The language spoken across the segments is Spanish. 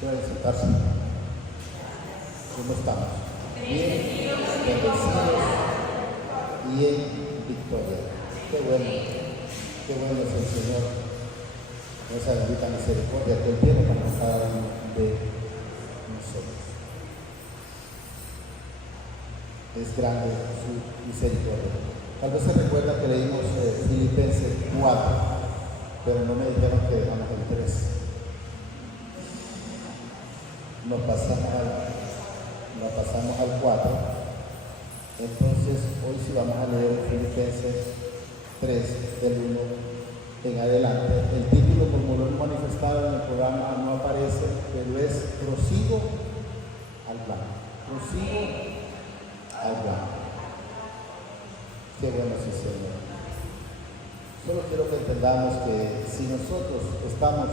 Pueden sentarse. ¿Cómo estamos? Bien, bendecidos y en victoria. Qué bueno es el Señor. Esa bendita misericordia que Él tiene para cada uno de nosotros. Es grande su misericordia. Tal vez se recuerda que leímos Filipenses 4, pero no me dijeron que dejamos el 3. Nos pasamos al 4. Entonces, hoy sí vamos a leer Filipenses 3, del 1 en adelante. El título, como lo hemos manifestado en el programa, no aparece, pero es Prosigo al plan. Prosigo al plan. Qué bueno es el Señor. Solo quiero que entendamos que si nosotros estamos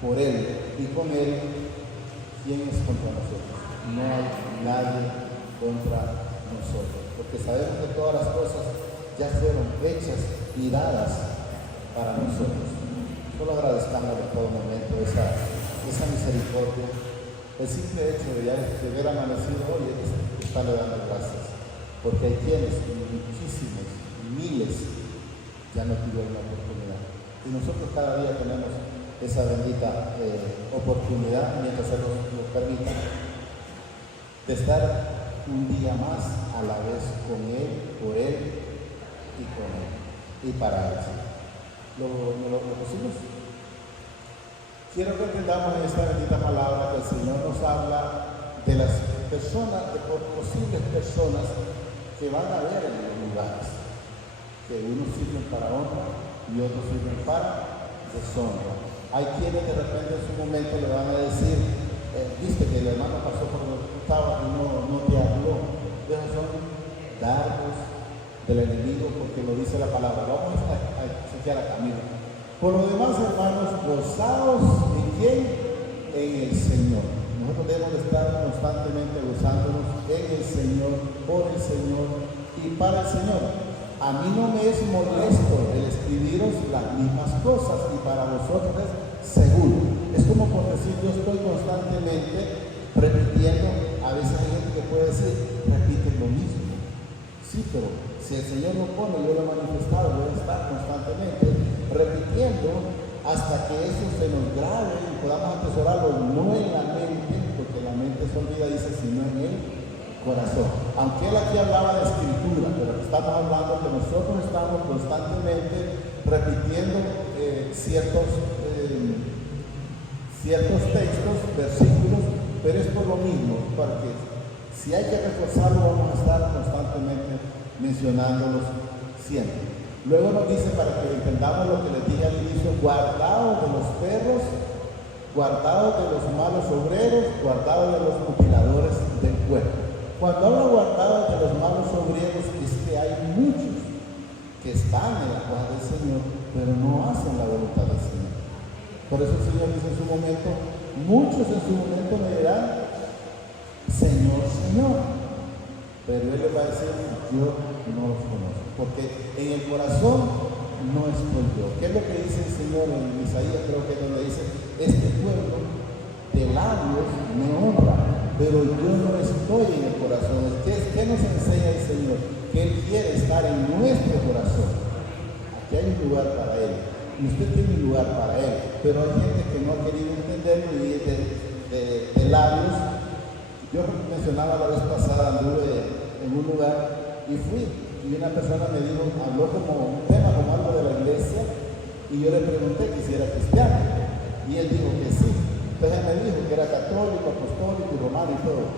por Él y con Él, ¿quién es contra nosotros? No hay nadie contra nosotros, porque sabemos que todas las cosas ya fueron hechas y dadas para nosotros. Solo agradezcamos en todo momento esa misericordia. El simple hecho de haber amanecido hoy es estarle dando gracias, porque hay quienes, muchísimos, miles, ya no tuvieron la oportunidad. Y nosotros cada día tenemos esa bendita oportunidad, mientras se nos permita, de estar un día más a la vez con Él, por Él y con Él y para Él. ¿Lo pusimos? Quiero que entendamos en esta bendita palabra que el Señor nos habla de las personas, de posibles personas que van a ver en los lugares, que unos sirven para honra y otros sirven para deshonra. Hay quienes de repente en su momento le van a decir, viste que el hermano pasó por donde tú estabas y no te habló. Esos son dardos del enemigo, porque lo dice la palabra. Vamos a chequear a Camilo. Por lo demás, hermanos, gozaos en quién, en el Señor. Nosotros debemos estar constantemente gozándonos en el Señor, por el Señor y para el Señor. A mí no me es molesto el escribiros las mismas cosas, y para vosotros es seguro. Es como por decir, yo estoy constantemente repitiendo. A veces hay gente que puede decir, repite lo mismo. Sí, pero si el Señor lo pone, yo lo he manifestado, voy a estar constantemente repitiendo hasta que eso se nos grabe y podamos atesorarlo no en la mente, porque la mente se olvida, dice, sino en el corazón. Aunque él aquí hablaba de escritura, pero estamos hablando que nosotros estamos constantemente repitiendo ciertos textos, versículos, pero es por lo mismo, porque si hay que reforzarlo, vamos a estar constantemente mencionándolos siempre. Luego nos dice, para que entendamos lo que les dije al inicio, guardados de los perros, guardados de los malos obreros, guardados de los mutiladores del cuerpo. Cuando habla guardados de los malos obreros, es que hay muchos que están en la paz del Señor, pero no hacen la voluntad del Señor. Por eso el Señor dice en su momento, muchos en su momento me dirán, Señor, Señor. Pero Él les va a decir, yo no los conozco, porque en el corazón no estoy yo. ¿Qué es lo que dice el Señor en Isaías? Creo que es donde dice, este pueblo de labios me honra, pero yo no estoy en el corazón. ¿Qué nos enseña el Señor? Que Él quiere estar en nuestro corazón. Aquí hay un lugar para Él, y usted tiene un lugar para Él, pero hay gente que no ha querido entenderlo y es de labios. Yo mencionaba la vez pasada, anduve en un lugar y fui, y una persona me dijo, habló como un tema, como algo de la iglesia, y yo le pregunté que si era cristiano, y él dijo que sí. Entonces él me dijo que era católico, apostólico y romano y todo,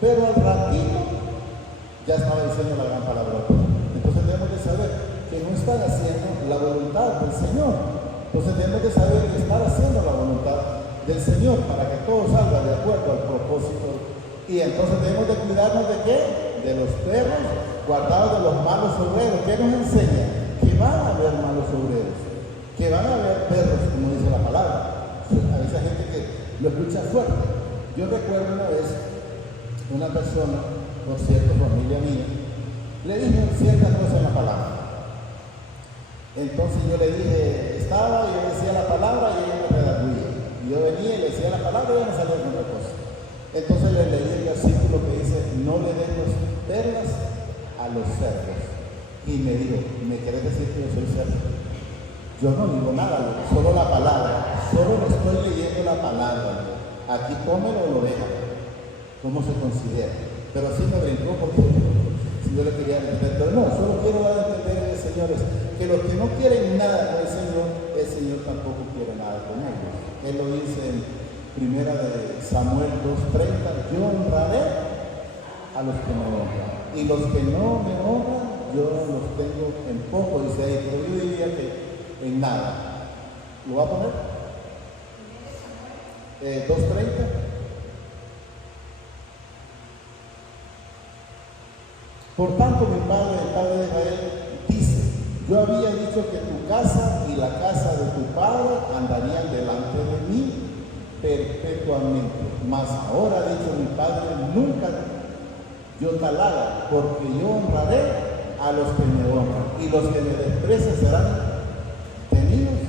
pero al ratito ya estaba diciendo la gran palabra. Entonces debemos de saber que no están haciendo la voluntad del Señor. Entonces debemos de saber que están haciendo la voluntad del Señor para que todo salga de acuerdo al propósito. Y entonces debemos de cuidarnos de ¿qué? De los perros, guardados de los malos obreros. ¿Qué nos enseña? Que van a haber malos obreros, que van a haber perros, como dice la palabra. A veces hay gente que lo escucha fuerte. Yo recuerdo una vez, una persona, por cierto, familia mía, le dije ciertas cosas en la palabra. Entonces yo le dije, estaba y yo decía la palabra y ella me redarguía. Y yo venía y le decía la palabra y ya no salía con otra cosa. Entonces le leí el versículo que dice, no le den perlas a los cerdos. Y me dijo, ¿me querés decir que yo soy cerdo? Yo no digo nada, solo la palabra. Solo le estoy leyendo la palabra. Aquí tómelo o lo deja. ¿Cómo se considera? Pero así me brincó porque si yo le quería entender. Pero no, solo quiero dar a entender, señores, que los que no quieren nada con el Señor tampoco quiere nada con ellos. Él lo dice en Primera de Samuel 2:30, yo honraré a los que me honran. Y los que no me honran, yo los tengo en poco, dice ahí, pero yo diría que en nada. ¿Lo va a poner? 2:30. Por tanto, mi padre, el padre de Israel, dice, yo había dicho que tu casa y la casa de tu padre andarían delante de mí perpetuamente. Mas ahora ha dicho mi padre, nunca yo tal haga, porque yo honraré a los que me honran, y los que me desprecian serán tenidos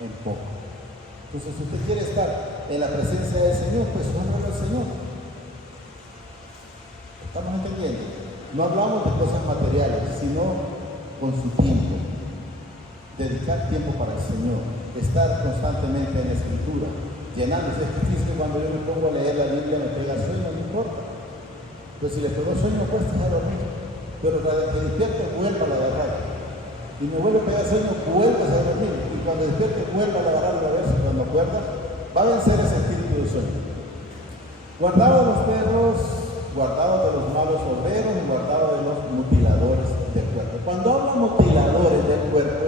en poco. Entonces, si usted quiere estar en la presencia del Señor, pues honra al Señor. ¿Estamos entendiendo? No hablamos de cosas materiales, sino con su tiempo. Dedicar tiempo para el Señor, estar constantemente en la Escritura, llenándose. Es difícil cuando yo me pongo a leer la Biblia, me pega sueño, no importa. Pues si le pegó sueño, pues está dormido. Pero cuando te despierto, vuelva a agarrar. Y me vuelve a pegar sueño, vuelvas a dormir. Y cuando despierte, vuelva a agarrar a ver si cuando acuerdas, va a vencer ese espíritu de sueño. Guardado de los perros, guardado de los malos obreros y guardado de los mutiladores del cuerpo. Cuando habla mutiladores del cuerpo,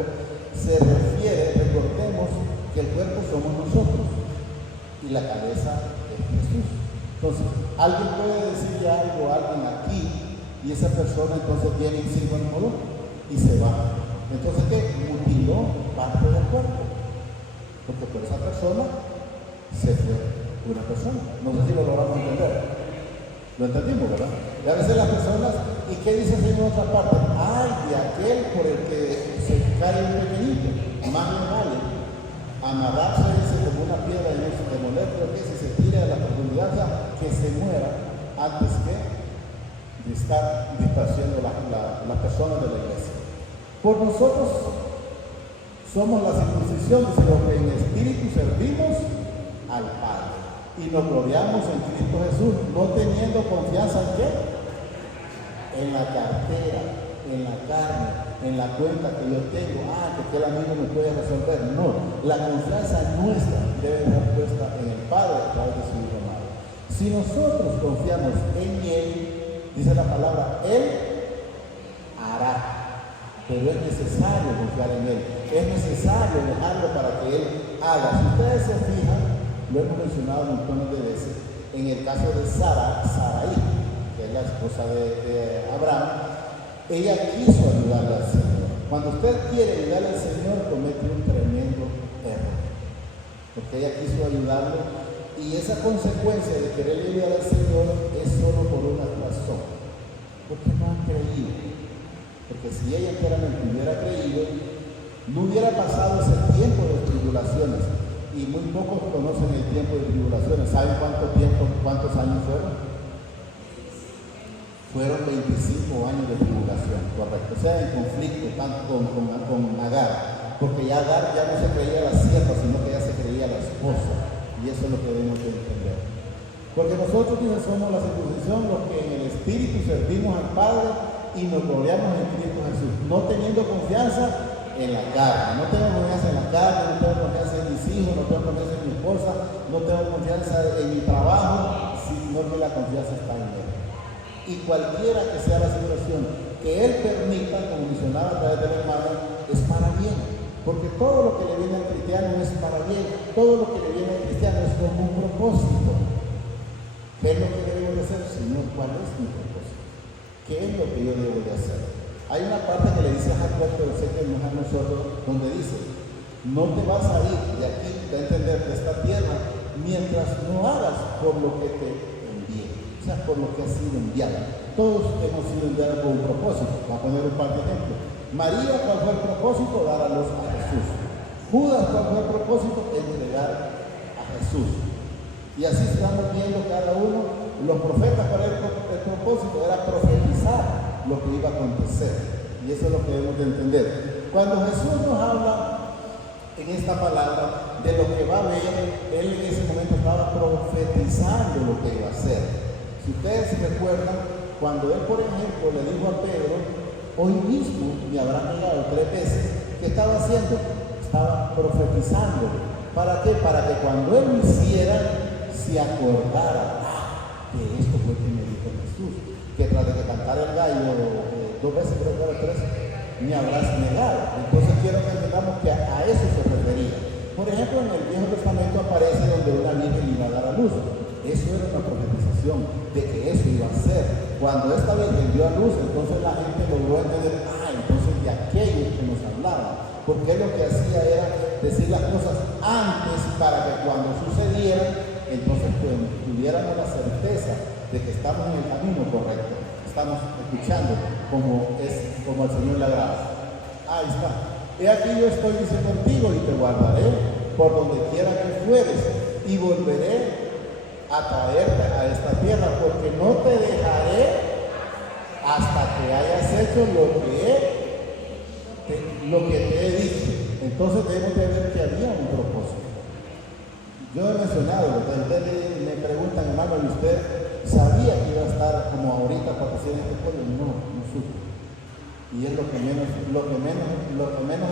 se refiere, recordemos, que el cuerpo somos nosotros y la cabeza es Jesús. Entonces, alguien puede decirle algo a alguien aquí y esa persona entonces viene en sí mismo y se va. Entonces, ¿qué? Mutiló parte del cuerpo. Porque por esa persona se fue una persona. No sé si lo logramos entender. Lo entendimos, ¿verdad? Y a veces las personas, ¿y qué dice el Señor en otra parte? Ay, de aquel por el que se cae un pequeñito, más le vale amagarse como una piedra y no se demoler, pero que si se tira de la profundidad, que se muera antes que de estar disparciendo las personas de la iglesia. Por nosotros somos la circuncisión, dice, los que en espíritu servimos al Padre y nos gloriamos en Cristo Jesús, no teniendo confianza en qué, en la cartera, en la carne, en la cuenta que yo tengo, que aquel amigo me puede resolver. No, la confianza nuestra debe estar puesta en el Padre a través de su Hijo amado. Si nosotros confiamos en Él, dice la palabra, Él hará. Pero es necesario confiar en Él, es necesario dejarlo para que Él haga. Si ustedes se fijan, lo hemos mencionado montones de veces, en el caso de Sarai, que es la esposa de Abraham, ella quiso ayudarle al Señor. Cuando usted quiere ayudarle al Señor, comete un tremendo error, porque ella quiso ayudarlo, y esa consecuencia de querer ayudar al Señor es solo por una razón, porque no han creído. Porque si ella enteramente hubiera creído, no hubiera pasado ese tiempo de tribulaciones. Y muy pocos conocen el tiempo de tribulaciones. ¿Saben cuántos años fueron? Fueron 25 años de tribulación, correcto. O sea, en conflicto tanto con Agar. Porque ya Agar ya no se creía la sierva, sino que ya se creía la esposa. Y eso es lo que debemos de entender. Porque nosotros somos la circuncisión, los que en el Espíritu servimos al Padre y nos gloriamos en Cristo Jesús, no teniendo confianza en la carne. No tengo confianza en la carne, no tengo confianza en mis hijos, no tengo confianza en mi esposa, no tengo confianza en mi trabajo, sino que la confianza está en Él. Y cualquiera que sea la situación que Él permita, como mencionaba a través de la hermana, es para bien. Porque todo lo que le viene al cristiano es para bien, todo lo que le viene al cristiano es con un propósito. ¿Qué es lo que debemos de hacer? Señor, ¿cuál es mi propósito? ¿Qué es lo que yo debo de hacer? Hay una parte que le dice a Jacob, pero sé que no es a nosotros, donde dice, no te vas a ir de aquí, de entender, de esta tierra, mientras no hagas por lo que te envíe, o sea, por lo que has sido enviado. Todos hemos sido enviados con un propósito. Voy a poner un par de ejemplos. María, ¿cuál fue el propósito? Dar a luz a Jesús. Judas, ¿cuál fue el propósito? Entregar a Jesús. Y así estamos viendo cada uno. Los profetas, para el propósito era profetizar lo que iba a acontecer. Y eso es lo que debemos de entender. Cuando Jesús nos habla en esta palabra de lo que va a ver, él en ese momento estaba profetizando lo que iba a hacer. Si ustedes recuerdan, cuando él, por ejemplo, le dijo a Pedro, hoy mismo me habrán negado 3 veces, ¿qué estaba haciendo? Estaba profetizando. ¿Para qué? Para que cuando él lo hiciera, se acordara de esto fue que me dijo Jesús, que tras de que cantara el gallo 2 veces, creo que era 3, me habrás negado. Entonces quiero que entendamos que a eso se refería. Por ejemplo, en el Viejo Testamento aparece donde una virgen iba a dar a luz. Eso era una profetización de que eso iba a ser. Cuando esta virgen dio a luz, entonces la gente logró entender, entonces de aquello que nos hablaba. Porque lo que hacía era decir las cosas antes para que cuando sucedieran, entonces pues, tuviéramos la certeza de que estamos en el camino correcto. Estamos escuchando como el Señor le agrada. Ahí está. He aquí yo estoy dice contigo y te guardaré por donde quiera que fueres y volveré a traerte a esta tierra, porque no te dejaré hasta que hayas hecho lo que te he dicho. Entonces debemos de ver que había un propósito. Yo he mencionado, ustedes me preguntan, hermano, ¿y usted sabía que iba a estar como ahorita para hacer este pueblo? No supe. Y es lo que menos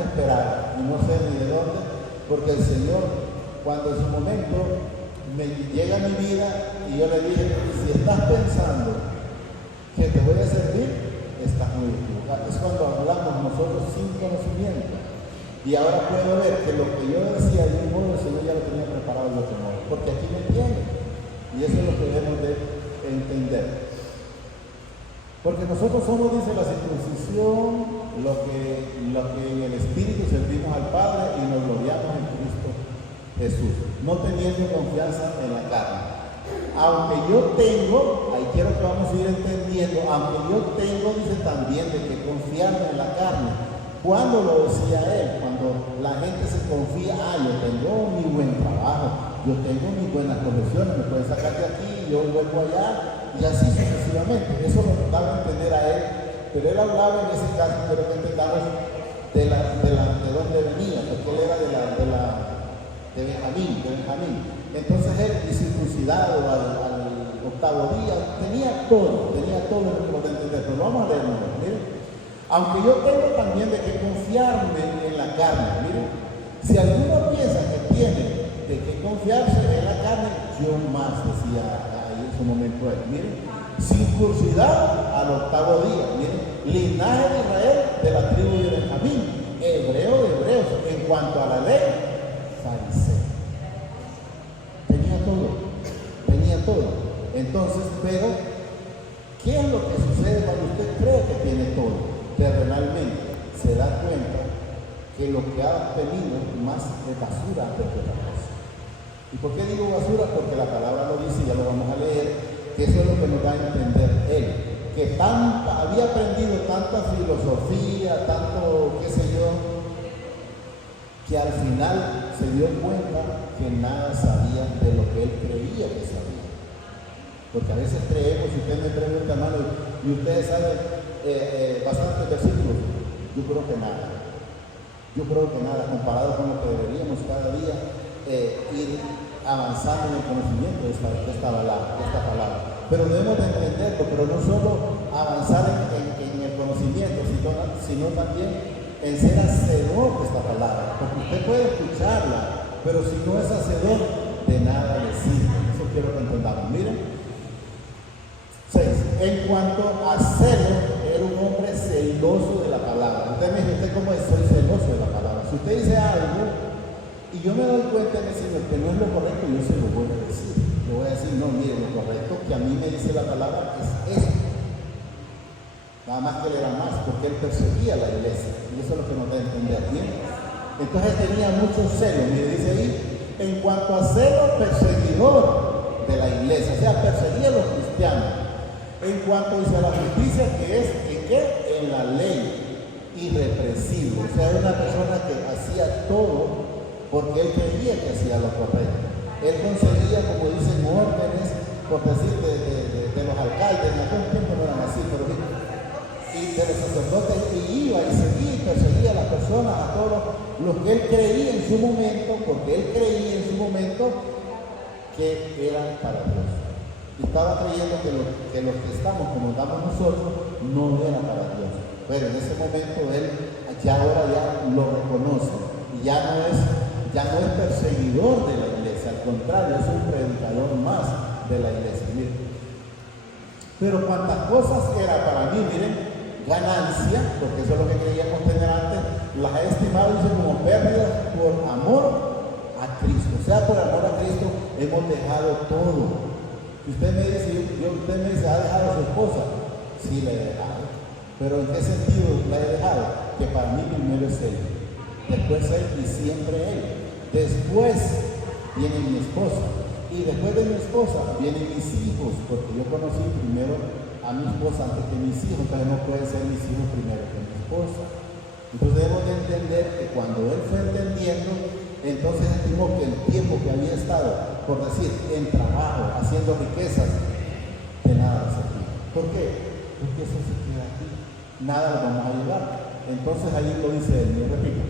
esperaba. Y no sé ni de dónde, porque el Señor, cuando en su momento me llega a mi vida y yo le dije, si estás pensando que te voy a servir, estás muy equivocado. Es cuando hablamos nosotros sin conocimiento. Y ahora puedo ver que lo que yo decía de un modo, el Señor ya lo tenía preparado de otro modo, porque aquí me entiende. Y eso es lo que debemos de entender. Porque nosotros somos, dice, la circuncisión, lo que en el Espíritu servimos al Padre y nos gloriamos en Cristo Jesús, no teniendo confianza en la carne. Aunque yo tengo, ahí quiero que vamos a ir entendiendo, aunque yo tengo, dice también, de que confiarme en la carne. ¿Cuándo lo decía él? Cuando la gente se confía, yo tengo mi buen trabajo, yo tengo mis buenas profesiones, me pueden sacar de aquí, yo vuelvo allá, y así sucesivamente. Eso lo daba a entender a él, pero él hablaba en ese caso, quiero que entendamos de dónde venía, porque él era de Benjamín. Entonces él, circuncidado al 8º día, tenía todo lo que podemos entender, pero vamos a leerlo, miren. Aunque yo tengo también de que confiarme en la carne, miren, si alguno piensa que tiene de que confiarse en la carne, yo más, decía ahí en su momento él, miren, circuncidado al 8º día, miren, linaje de Israel de la tribu de Benjamín, hebreo de hebreos, en cuanto a la ley, fariseo. Tenía todo. Entonces, pero, ¿qué es lo que sucede cuando usted cree que tiene todo? Que realmente se da cuenta que lo que ha obtenido más es basura antes que otra cosa. ¿Y por qué digo basura? Porque la palabra lo dice, ya lo vamos a leer, que eso es lo que nos da a entender él, que había aprendido tanta filosofía, tanto qué sé yo, que al final se dio cuenta que nada sabía de lo que él creía que sabía. Porque a veces creemos, si usted me pregunta, hermano, y ustedes saben bastantes versículos, yo creo que nada, comparado con lo que deberíamos cada día ir avanzando en el conocimiento de esta palabra. Pero debemos de entenderlo, pero no solo avanzar en el conocimiento, sino también en ser hacedor de esta palabra. Porque usted puede escucharla, pero si no es hacedor, de nada le sirve. Eso quiero que entendamos. Miren. 6. En cuanto a celo, era un hombre celoso de la palabra. Usted me dice, ¿usted cómo es? Soy celoso de la palabra. Si usted dice algo y yo me doy cuenta de decirle que no es lo correcto, yo se lo voy a decir. Le voy a decir, no, mire, lo correcto que a mí me dice la palabra es esto. Nada más que él era más, porque él perseguía la iglesia. Y eso es lo que nos da a entender bien. Entonces tenía mucho celo. Mire, dice ahí, en cuanto a celo, perseguidor de la iglesia. O sea, perseguía a los cristianos. En cuanto dice a la justicia, que es ¿en qué? En la ley. irrepresible. O sea, era una persona que hacía todo porque él creía que hacía lo correcto. Él conseguía, como dicen, órdenes, por decir, de los alcaldes, en aquel tiempo no eran así, pero y de los sacerdotes, y iba y seguía y perseguía a las personas, a todos los que él creía en su momento, porque él creía en su momento que eran para Dios. Y estaba creyendo que los que estamos como estamos nosotros no era para Dios. Pero en ese momento él ahora lo reconoce y ya no es perseguidor de la iglesia, al contrario, es un predicador más de la iglesia. Miren. Pero cuantas cosas era para mí, miren, ganancia, porque eso es lo que creíamos tener antes, las he estimado como pérdidas por amor a Cristo. O sea, por amor a Cristo hemos dejado todo. Si usted me dice, ¿ha dejado a su esposa? Sí, la he dejado. ¿Pero en qué sentido la he dejado? Que para mí primero es Él, después Él y siempre Él. Después viene mi esposa. Y después de mi esposa vienen mis hijos, porque yo conocí primero a mi esposa antes que mis hijos, entonces no pueden ser mis hijos primero que mi esposa. Entonces debemos de entender que cuando él fue entendiendo, entonces estimó que el tiempo que había estado, por decir, en trabajo, haciendo riquezas, de nada servía. ¿Por qué? Porque eso se queda aquí, nada lo vamos a llevar. Entonces ahí lo dice él, yo repito.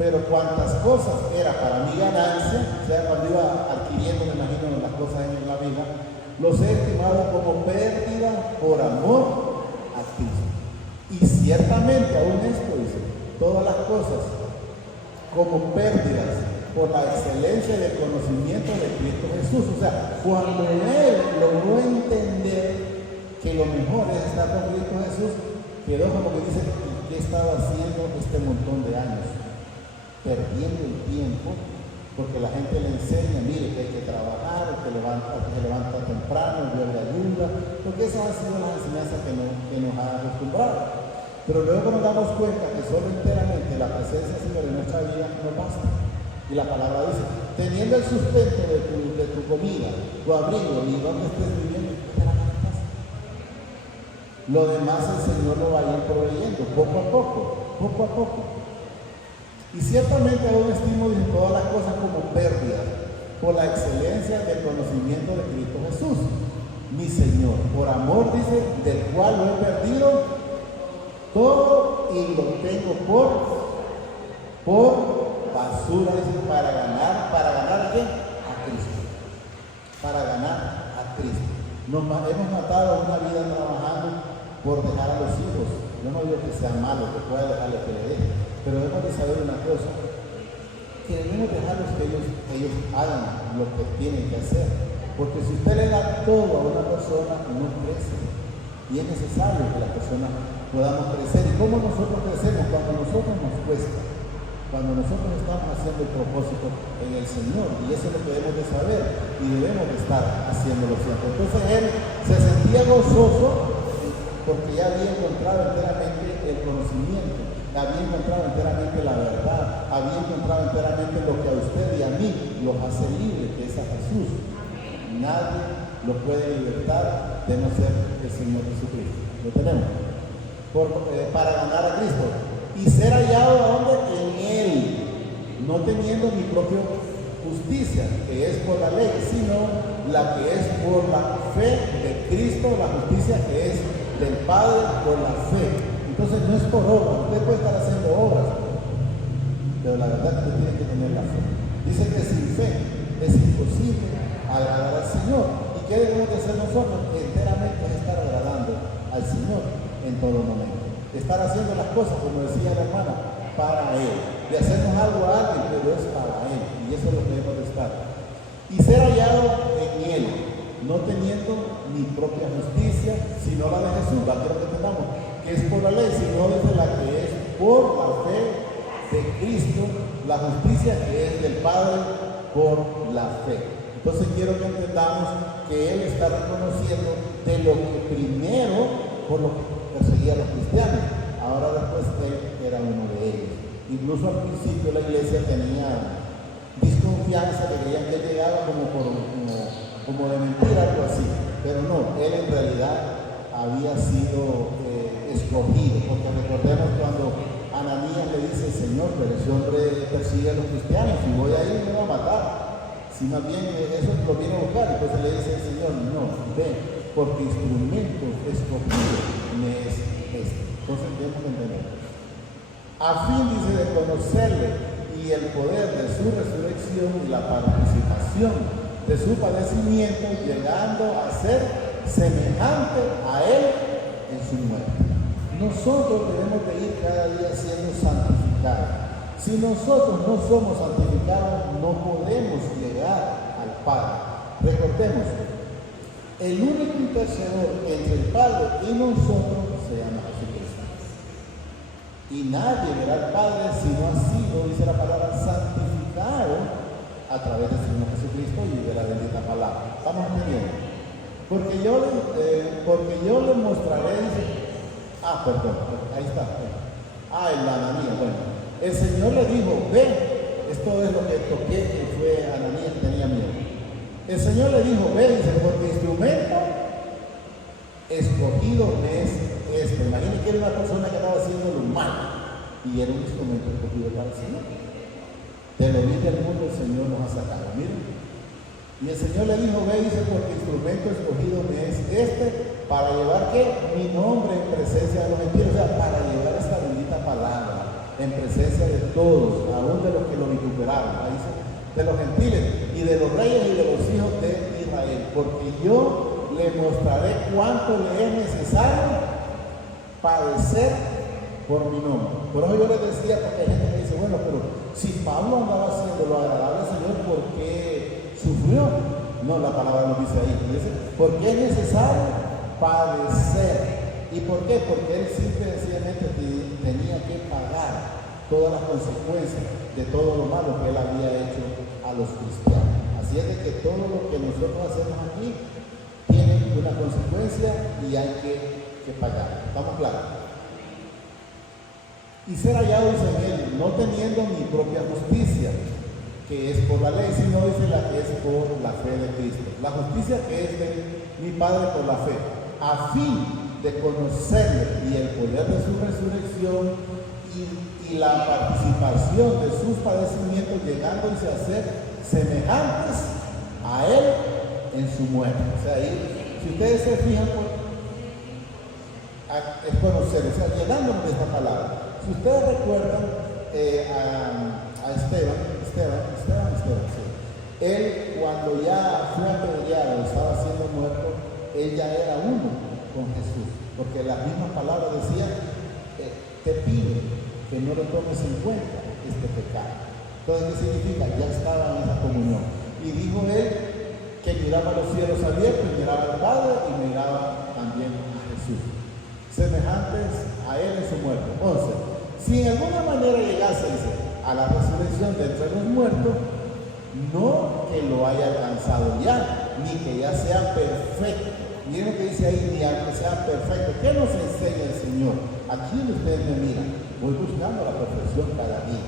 Pero cuantas cosas era para mi ganancia, o sea, cuando iba adquiriendo, me imagino, las cosas en la vida, los he estimado como pérdida por amor a Cristo. Y ciertamente, aún esto dice, todas las cosas como pérdidas por la excelencia del conocimiento de Cristo Jesús. O sea, cuando él logró entender que lo mejor es estar con Cristo Jesús, quedó como que dice, ¿qué estaba haciendo este montón de años? Perdiendo el tiempo, porque la gente le enseña, mire, que hay que trabajar, que se levanta temprano, Dios le ayuda, porque esas han sido las enseñanzas que nos han acostumbrado. Pero luego nos damos cuenta que solo enteramente la presencia del Señor en nuestra vida no basta. Y la palabra dice, teniendo el sustento de tu comida, tu abrigo y donde estés viviendo, te la gastas. Lo demás el Señor lo va a ir proveyendo, poco a poco. Y ciertamente aún estimo en todas las cosas como pérdidas por la excelencia del conocimiento de Cristo Jesús, mi Señor, por amor, dice, del cual lo he perdido todo y lo tengo por basura, dice, para ganar ¿a quién? A Cristo. Para ganar a Cristo. Hemos matado una vida trabajando por dejar a los hijos. Yo no digo que sea malo, que pueda dejarle que le deje. Pero debemos de saber una cosa, que debemos dejarlos que ellos hagan lo que tienen que hacer. Porque si usted le da todo a una persona, no crece. Y es necesario que la persona podamos crecer. ¿Y cómo nosotros crecemos? Cuando nosotros nos cuesta. Cuando nosotros estamos haciendo el propósito en el Señor. Y eso es lo que debemos de saber. Y debemos de estar haciéndolo siempre. Entonces él se sentía gozoso porque ya había encontrado enteramente el conocimiento. Había encontrado enteramente la verdad, había encontrado enteramente lo que a usted y a mí los hace libres, que es a Jesús. Nadie lo puede libertar de no ser el Señor Jesucristo. Lo tenemos. Para ganar a Cristo. Y ser hallado a hombre en Él, no teniendo mi propia justicia, que es por la ley, sino la que es por la fe de Cristo, la justicia que es del Padre por la fe. Entonces no es por obras, usted puede estar haciendo obras, pero la verdad es que usted tiene que tener la fe. Dice que sin fe es imposible agradar al Señor. ¿Y qué debemos de hacer nosotros? Enteramente es estar agradando al Señor en todo momento. Estar haciendo las cosas, como decía la hermana, para Él. De hacernos algo a alguien, pero es para Él. Y eso es lo que debemos de estar. Y ser hallado en Él, no teniendo mi propia justicia, sino la de Jesús, la que tengamos, que es por la ley, sino desde la que es por la fe de Cristo, la justicia que es del Padre por la fe. Entonces quiero que entendamos que Él está reconociendo de lo que primero, por lo que perseguía a los cristianos, ahora después Él era uno de ellos. Incluso al principio la iglesia tenía desconfianza, que creían que Él llegaba como de mentira, algo así. Pero no, Él en realidad había sido escogido, porque recordemos cuando Ananías le dice, Señor, pero ese hombre persigue a los cristianos, si voy a ir me va a matar, si más bien eso lo viene a buscar. Entonces le dice el Señor, no, ven, porque instrumento escogido me es este. Entonces tenemos que entender, a fin, dice, de conocerle y el poder de su resurrección y la participación de su padecimiento, llegando a ser semejante a él en su muerte. Nosotros debemos de ir cada día siendo santificados. Si nosotros no somos santificados, no podemos llegar al Padre. Recordemos, el único intercesor entre el Padre y nosotros se llama Jesucristo. Y nadie verá al Padre si no ha sido, dice la palabra, santificado a través del Señor Jesucristo y de la bendita palabra. ¿Estamos entendiendo? Porque yo le mostraré, dice, perdón, ahí está. El Ananías, bueno. El Señor le dijo, ve, esto es lo que toqué, que fue Ananías que tenía miedo. El Señor le dijo, ve, dice, porque instrumento escogido me es este. Imagínense que era una persona que estaba haciendo lo malo y era un instrumento escogido para el Señor. De lo vil del mundo el Señor nos ha sacado, miren. Y el Señor le dijo, ve, dice, porque instrumento escogido me es este, para llevar, ¿qué? Mi nombre en presencia de los gentiles, o sea, para llevar esta bendita palabra en presencia de todos, aún de los que lo vituperaron, ahí dice, de los gentiles y de los reyes y de los hijos de Israel, porque yo le mostraré cuánto le es necesario padecer por mi nombre. Por eso yo les decía, porque hay gente que dice, bueno, pero si Pablo andaba haciendo lo agradable al Señor, ¿por qué sufrió? No, la palabra nos dice ahí, dice, porque es necesario padecer. ¿Y por qué? Porque él simple y sencillamente tenía que pagar todas las consecuencias de todo lo malo que él había hecho a los cristianos. Así es de que todo lo que nosotros hacemos aquí tiene una consecuencia y hay que pagar. ¿Estamos claros? Y ser hallado, dice él, no teniendo mi propia justicia, que es por la ley, sino dice la que es por la fe de Cristo. La justicia que es de mi Padre por la fe, a fin de conocerle y el poder de su resurrección y la participación de sus padecimientos, llegando a ser semejantes a él en su muerte. O sea, ahí, si ustedes se fijan, es conocer, o sea, llenándonos de esta palabra. Si ustedes recuerdan a Esteban, sí. Él cuando ya fue apedreado, estaba siendo muerto, él ya era uno con Jesús, porque las mismas palabras decían, te pido que no lo tomes en cuenta este pecado. Entonces, ¿qué significa? Ya estaba en esa comunión. Y dijo él que miraba los cielos abiertos, miraba al Padre y miraba también a Jesús, semejantes a él en su muerte. Entonces, si en alguna manera llegase a la resurrección de entre los muertos, no que lo haya alcanzado ya, ni que ya sea perfecto. Miren lo que dice ahí, ni que sea perfecto. ¿Qué nos enseña el Señor? Aquí ustedes me miran, voy buscando la perfección cada día.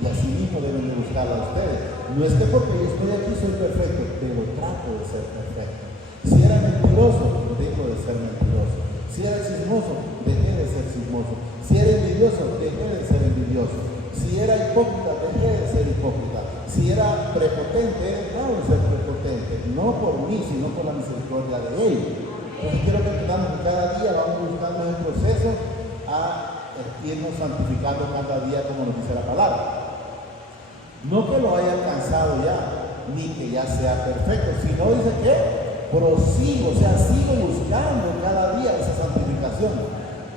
Y así mismo deben de buscarla ustedes. No es que porque yo estoy aquí soy perfecto, pero trato de ser perfecto. Si era mentiroso, dejo de ser mentiroso. Si era chismoso, dejé de ser chismoso. Si era envidioso, dejé de ser envidioso. Si era hipócrita, dejé de ser hipócrita. Si era prepotente, he dejado de ser prepotente. No por mí, sino por la misericordia de Él. Entonces quiero que entendamos que cada día vamos buscando el proceso a irnos santificando cada día como nos dice la palabra. No que lo haya alcanzado ya, ni que ya sea perfecto, sino dice que prosigo, o sea, sigo buscando cada día esa santificación.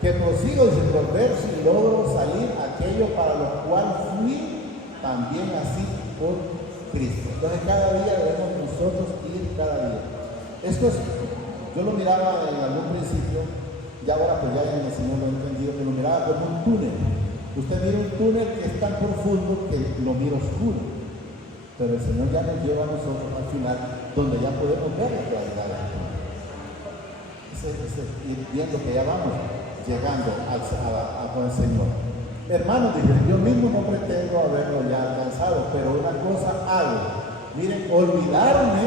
Que prosigo, dice, por ver si logro salir aquello para lo cual fui también así por Cristo. Entonces cada día debemos nosotros ir cada día. Esto es, yo lo miraba en algún principio, ya ahora pues ya en el Señor lo he entendido, que lo miraba como un túnel. Usted mira un túnel que es tan profundo que lo mira oscuro. Pero el Señor ya nos lleva a nosotros al final, donde ya podemos ver la claridad del túnel. Ir viendo que ya vamos llegando con el Señor. Hermanos, dije, yo mismo no pretendo haberlo ya alcanzado, pero una cosa hago. Miren, olvidarme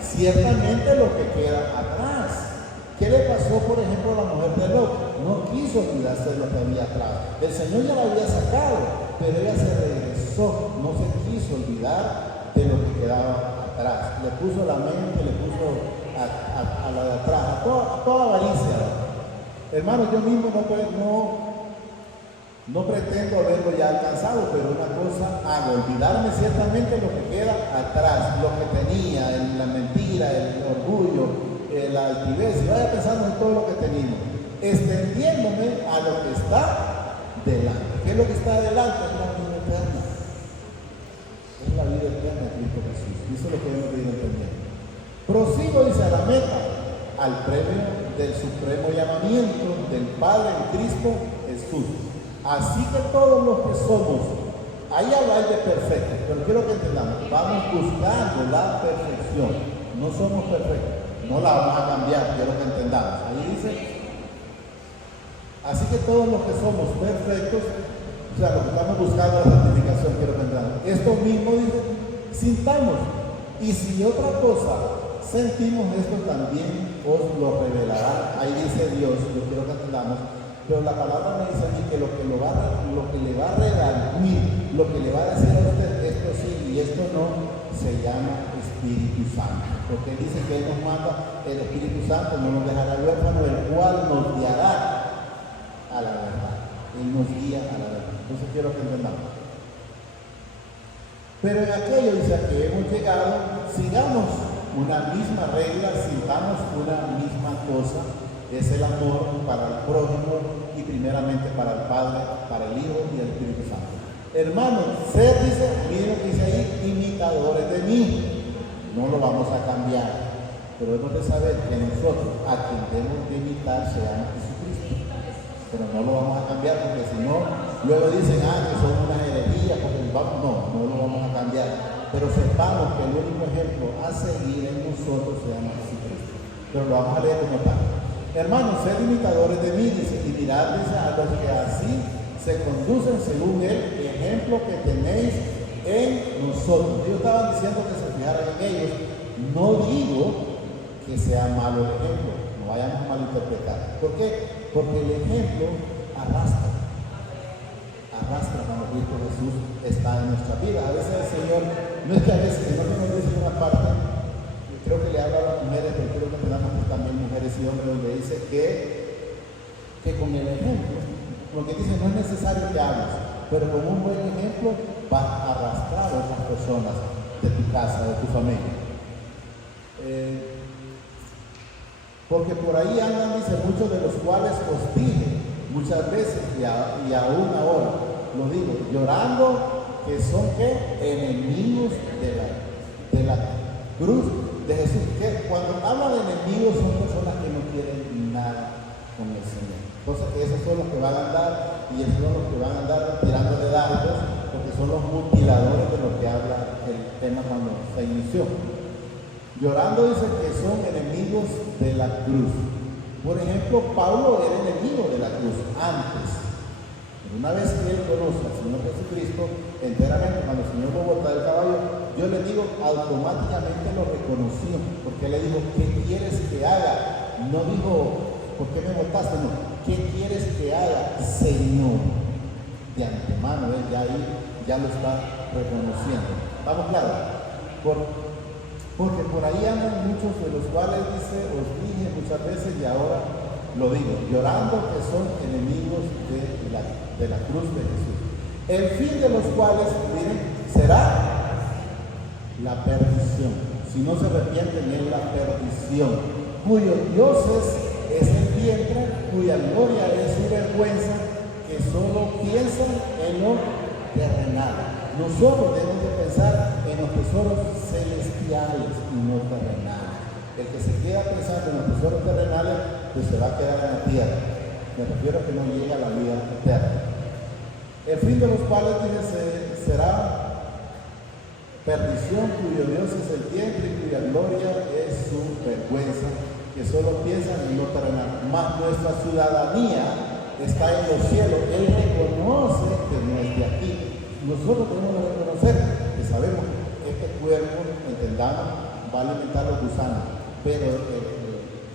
ciertamente lo que queda atrás. ¿Qué le pasó, por ejemplo, a la mujer de Lot? No quiso olvidarse de lo que había atrás. El Señor ya la había sacado, pero ella se regresó, no se quiso olvidar de lo que quedaba atrás. Le puso la mente, le puso a la de atrás, a toda avaricia. Hermano, yo mismo no pretendo haberlo ya alcanzado, pero una cosa hago, olvidarme ciertamente lo que queda atrás, lo que tenía, la mentira, el orgullo, la altivez, y vaya pensando en todo lo que teníamos, extendiéndome a lo que está delante. ¿Qué es lo que está delante? Es la vida eterna. Es la vida eterna de Cristo Jesús. Y eso es lo que hemos ido entendiendo. Prosigo, dice, a la meta, al premio del supremo llamamiento del Padre en Cristo Jesús. Así que todos los que somos, ahí habláis de perfectos, pero quiero que entendamos, vamos buscando la perfección. No somos perfectos, no la vamos a cambiar, quiero que entendamos. Ahí dice, así que todos los que somos perfectos, o sea, los que estamos buscando la santificación, quiero que entendamos. Esto mismo dice, sintamos, y si otra cosa sentimos, esto también os lo revelará. Ahí dice Dios, yo quiero que entendamos. Pero la palabra me dice a mí que lo que le va a regalar, lo que le va a decir a usted, esto sí y esto no, se llama Espíritu Santo. Porque dice que Él nos manda, el Espíritu Santo no nos dejará huérfano, el cual nos guiará a la verdad. Él nos guía a la verdad. Entonces quiero que entendamos. Pero en aquello dice que hemos llegado, sigamos una misma regla, sintamos una misma cosa. Es el amor para el prójimo y primeramente para el Padre, para el Hijo y el Espíritu Santo. Hermanos, sed, dice, miren lo que dice ahí, imitadores de mí. No lo vamos a cambiar, pero hemos de saber que nosotros a quien debemos de imitar se llama Jesucristo. Pero no lo vamos a cambiar porque si no, luego dicen, que son una herejía, porque no lo vamos a cambiar. Pero sepamos que el único ejemplo a seguir en nosotros se llama Jesucristo. Pero lo vamos a leer como tal. Hermanos, sed imitadores de mí, dice, y mirad, dice, a los que así se conducen según el ejemplo que tenéis en nosotros. Ellos estaban diciendo que se fijaran en ellos. No digo que sea malo el ejemplo, no vayamos a malinterpretar. ¿Por qué? Porque el ejemplo arrastra cuando Cristo Jesús está en nuestra vida. A veces el Señor, no es que a veces, sino que nos dice en una parte, creo que le habla a las mujeres, pero creo que tenemos también mujeres y hombres, donde dice que con el ejemplo, lo que dice no es necesario que hables, pero con un buen ejemplo vas a arrastrar a otras personas de tu casa, de tu familia. Porque por ahí andan, dice, muchos de los cuales os dije muchas veces y aún ahora, lo digo, llorando, que son ¿qué? Enemigos de la cruz de Jesús. Que cuando habla de enemigos son personas que no quieren nada con el Señor. Entonces esos son los que van a andar, y esos son los que van a andar tirando de dardos, porque son los mutiladores de lo que habla el tema cuando se inició. Llorando dice que son enemigos de la cruz. Por ejemplo, Pablo era enemigo de la cruz antes. Pero una vez que él conoce al Señor Jesucristo enteramente, cuando el Señor lo bota del caballo, yo le digo, automáticamente lo reconoció, porque le dijo, ¿qué quieres que haga? No dijo, ¿por qué me botaste? No, ¿qué quieres que haga, Señor? De antemano, ya ahí ya lo está reconociendo. ¿Estamos claros? Porque por ahí andan muchos de los cuales dice, os dije muchas veces y ahora lo digo, llorando que son enemigos de la cruz de Jesús. El fin de los cuales, miren, será la perdición. Si no se arrepienten es la perdición, cuyo Dios es el vientre, cuya gloria es su vergüenza, que solo piensan en lo terrenal. Nosotros debemos de pensar en los tesoros celestiales y no terrenales. El que se queda pensando en los tesoros terrenales, pues se va a quedar en la tierra. Me refiero a que no llega a la vida eterna. El fin de los cuales dice, será perdición, cuyo Dios es el vientre y cuya gloria es su vergüenza, que solo piensan en lo terrenal. Mas nuestra ciudadanía está en los cielos. Él reconoce que no es de aquí. Nosotros tenemos que reconocer que sabemos que este cuerpo, entendamos, va a alimentar los gusanos, pero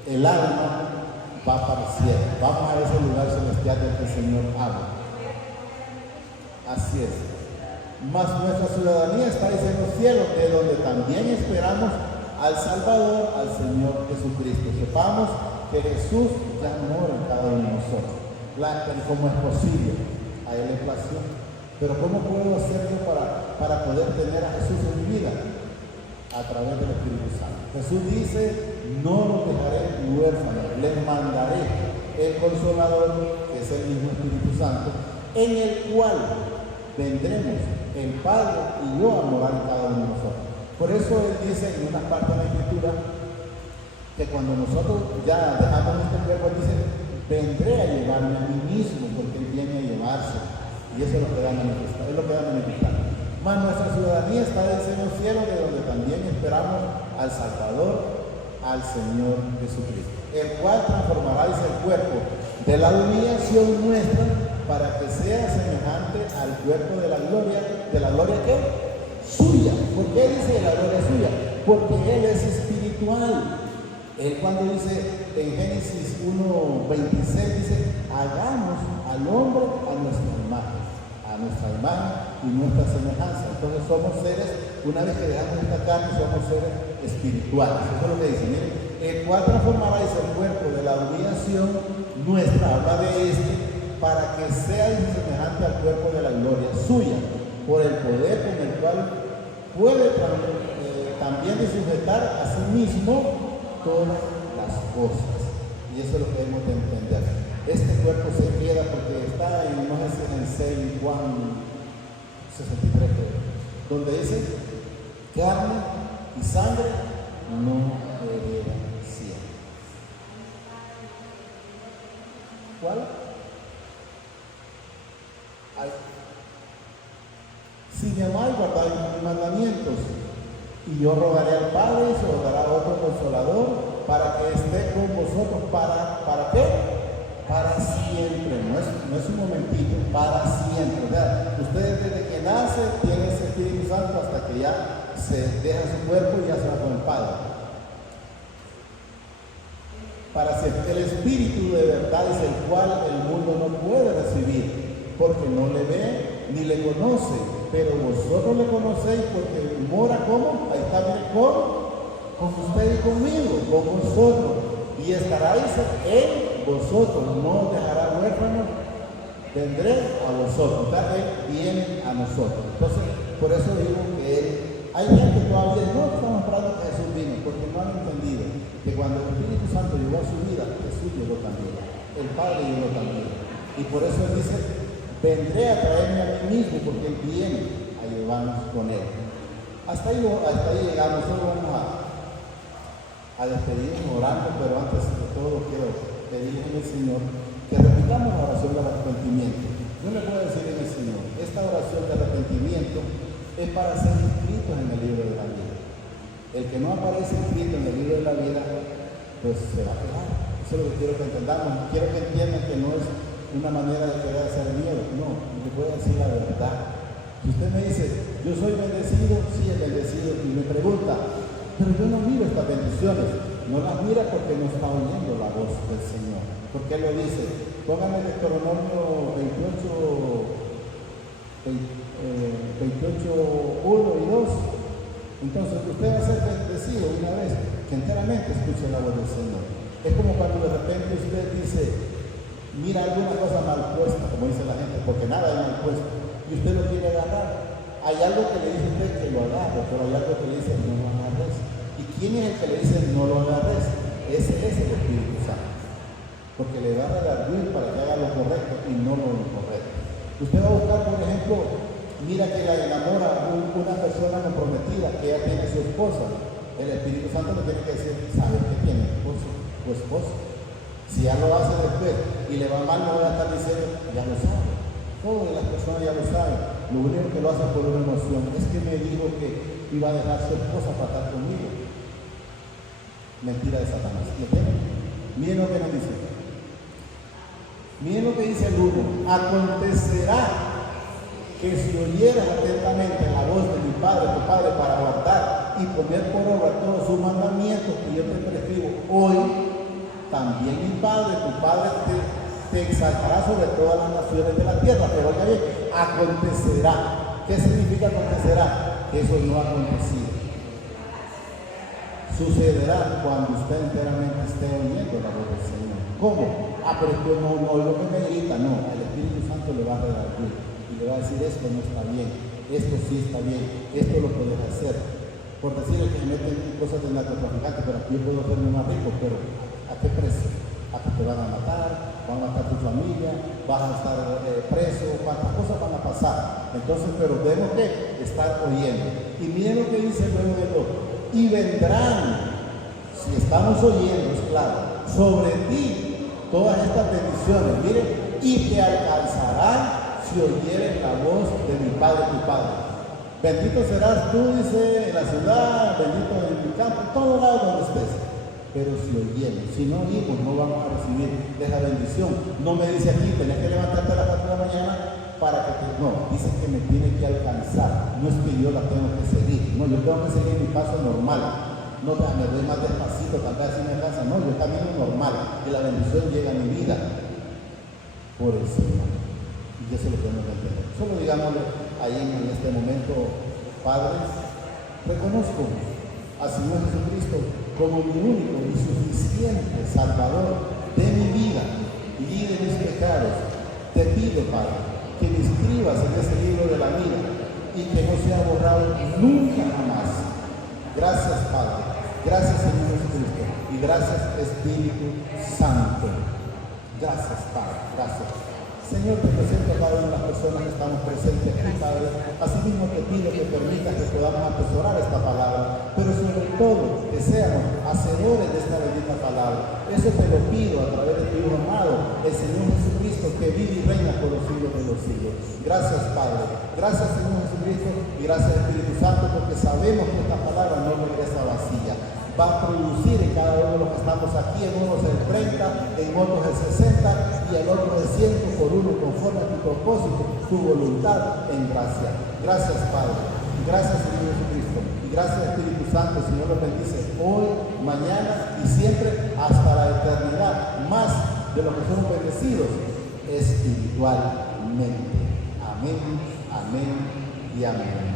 el alma va para el cielo. Vamos a ese lugar celestial del que el Señor habla. Así es. Mas nuestra ciudadanía está en los cielos, de donde también esperamos al Salvador, al Señor Jesucristo. Sepamos que Jesús ya mora en cada uno de nosotros. ¿Cómo es posible? A Él le plació. Pero ¿cómo puedo hacerlo para poder tener a Jesús en mi vida? A través del Espíritu Santo. Jesús dice, no los dejaré huérfanos, les mandaré el Consolador, que es el mismo Espíritu Santo, en el cual vendremos el Padre y yo a morar en cada uno de nosotros. Por eso Él dice en una parte de la Escritura que cuando nosotros ya dejamos este cuerpo, Él dice, vendré a llevarme a mí mismo, porque Él viene a llevarse. Y eso es lo que da a manifestar. Mas nuestra ciudadanía está en los cielos, de donde también esperamos al Salvador, al Señor Jesucristo, el cual transformará el cuerpo de la humillación nuestra para que sea semejante al cuerpo de la gloria ¿qué? Suya. ¿Por qué dice la gloria suya? Porque Él es espiritual. Él cuando dice en Génesis 1:26 dice, hagamos al hombre a nuestra imagen y nuestra semejanza. Entonces somos seres, una vez que dejamos esta carne, somos seres espirituales. Eso es lo que dice, miren, el cual transformará el cuerpo de la humillación nuestra, habla de este, para que sea semejante al cuerpo de la gloria suya, por el poder con el cual puede también sujetar a sí mismo todas las cosas. Y eso es lo que debemos de entender. Este cuerpo se queda porque está en, no sé, en 6 Juan 63, donde dice, carne y sangre no heredan cielo. ¿Cuál? Si me amáis, guardáis mis mandamientos, y yo rogaré al Padre y se os dará otro Consolador para que esté con vosotros. ¿Para qué? Para siempre. No es un momentito, para siempre. O sea, ustedes desde que nace tienen ese Espíritu Santo hasta que ya se deja su cuerpo y ya se va con el Padre. Para siempre. El Espíritu de verdad es el cual el mundo no puede recibir, porque no le ve ni le conoce, pero vosotros le conocéis porque mora como, ahí está, mire, con usted y conmigo, con vosotros, y estaréis en vosotros, no os dejará huérfanos, vendré a vosotros. O sea, Él viene a nosotros. Entonces, por eso digo que hay gente que todavía no estamos esperando que Jesús vino, porque no han entendido que cuando el Espíritu Santo llegó a su vida, Jesús llegó también, el Padre llegó también, y por eso Él dice, vendré a traerme a mí mismo, porque Él viene a llevarnos con Él. Hasta ahí llegamos. Solo vamos a despedirnos orando, pero antes de todo quiero pedirle al Señor que repitamos la oración del arrepentimiento. Yo le puedo decir al Señor, esta oración de arrepentimiento es para ser inscritos en el libro de la vida. El que no aparece inscrito en el libro de la vida, pues se va a quedar. Eso es lo que quiero que entendamos. Quiero que entiendan que no es una manera de querer hacer miedo, no, le puedo decir la verdad. Si usted me dice, yo soy bendecido, sí es bendecido, y me pregunta, pero yo no miro estas bendiciones, no las mira porque no está oyendo la voz del Señor. Porque Él lo dice, póngame Deuteronomio 28, 1 y 2. Entonces usted va a ser bendecido una vez que enteramente escuche la voz del Señor. Es como cuando de repente usted dice, mira alguna cosa mal puesta, como dice la gente, porque nada es mal puesto, y usted lo quiere agarrar. Hay algo que le dice usted que lo agarre, pero hay algo que le dice no lo agarres. ¿Y quién es el que le dice no lo agarres? Ese es el Espíritu Santo, porque le va a redarguir para que haga lo correcto y no lo incorrecto. Usted va a buscar, por ejemplo, mira que la enamora una persona comprometida, que ella tiene su esposa. El Espíritu Santo le tiene que decir, ¿sabes que tiene tu esposa? Si ya lo hace después y le va mal, no va a estar diciendo, ya lo sabe. Todas las personas ya lo saben. Lo único que lo hacen por una emoción es que me dijo que iba a dejar su esposa para estar conmigo. Mentira de Satanás. Miren lo que nos dice. Miren lo que dice el 1. Acontecerá que si oyeras atentamente la voz de mi Padre, tu Padre, para guardar y poner por obra todos sus mandamientos que yo te prescribo hoy, también mi Padre, tu Padre te exaltará sobre todas las naciones de la tierra. Pero oiga bien, acontecerá. ¿Qué significa acontecerá? Que eso no ha acontecido. Sucederá cuando usted enteramente esté oyendo la voz del Señor. ¿Cómo? Pero es que no es lo que me grita. No, el Espíritu Santo le va a redarguir y le va a decir: esto no está bien, esto sí está bien, esto lo puedes hacer. Por decirle que me meten en cosas de narcotraficante, pero aquí yo puedo hacerme más rico, pero ¿a qué precio? A que te van a matar, van a matar tu familia, vas a estar preso, cuántas cosas van a pasar. Entonces, pero tenemos que estar oyendo. Y miren lo que dice luego del otro: y vendrán, si estamos oyendo, es claro, sobre ti todas estas bendiciones, miren, y te alcanzarán si oyeres la voz de mi Padre, tu Padre. Bendito serás tú, dice, en la ciudad, bendito en tu campo, en todos lados donde estés. Pero si oyeres, si no oímos, no vamos a recibir esa bendición. No me dice aquí: tenés que levantarte a las 4 de la mañana para que te... No, dice que me tiene que alcanzar. No es que yo la tengo que seguir. No, yo tengo que seguir mi paso normal. No, me doy más despacito, tal vez así me alcanza. No, yo camino normal y la bendición llega a mi vida por el Señor. Y eso lo tenemos que entender. Solo digámosle ahí en este momento: Padre, reconozco al Señor Jesucristo como mi único y suficiente Salvador de mi vida y de mis pecados. Te pido, Padre, que me inscribas en ese libro de la vida y que no sea borrado nunca jamás. Gracias, Padre. Gracias, Señor Jesucristo. Y gracias, Espíritu Santo. Gracias, Padre. Gracias. Señor, te presento a cada una de las personas que estamos presentes aquí, Padre. Asimismo te pido que permitas que podamos atesorar esta palabra, pero sobre todo que seamos hacedores de esta bendita palabra. Eso te lo pido a través de tu Hijo amado, el Señor Jesucristo, que vive y reina por los siglos de los siglos. Gracias, Padre. Gracias, Señor Jesucristo, y gracias, Espíritu Santo, porque sabemos que esta palabra no regresa vacía. Va a producir en cada uno de los que estamos aquí, en unos el 30, en otros el 60 y en otros el 100 por uno, conforme a tu propósito, tu voluntad en gracia. Gracias, Padre. Gracias, Señor Jesucristo. Y gracias, Espíritu Santo. Señor, los bendice hoy, mañana y siempre hasta la eternidad, más de lo que somos bendecidos espiritualmente. Amén, amén y amén.